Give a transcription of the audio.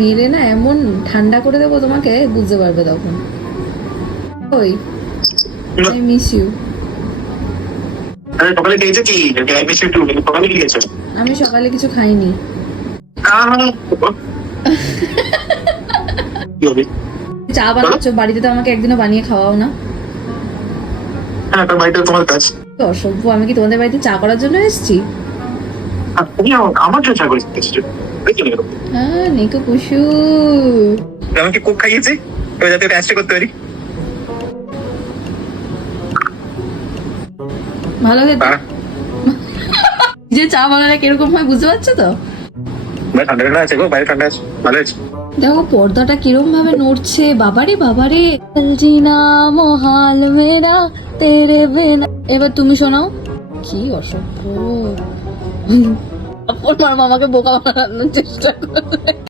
মেরে না এমন ঠান্ডা করে দেবো তোমাকে, বুঝতে পারবে তখন। ওই আই মিস ইউ। আরে সকালে খেয়েছো কি? আই মিস ইউ টু, সকালে কি খেয়েছো? আমি সকালে কিছু খাইনি। কি হবে? চা বানাচ্ছ বাড়িতে, তো আমাকে একদিনও বানিয়ে খাওয়াও না। হ্যাঁ, তার বাড়িতে তোমার কাজ। কি অসভ্য, আমি কি তোমাদের বাড়িতে চা করার জন্য এসেছি? তুমি আমার জন্য চা করে এসেছো? হ্যাঁ নিকো পুষু। আমাকে কোক খাইয়েছি এবার যাতে টেস্ট করতে পারি। ভালো হয়েছে যে চা বানালে কিরকম হয় বুঝতে পারছো তো? ঠান্ডা ঠান্ডা আছে গো, বাইরে ঠান্ডা আছে, ভালো আছে। দেখো পর্দাটা কিরম ভাবে নড়ছে, বাবারে বাবারে। জিনা মহাল মেরা তেরে বিনা। এবার তুমি শোনাও। কি অসভ্য, আমার মামাকে বোকা বানানোর চেষ্টা করে।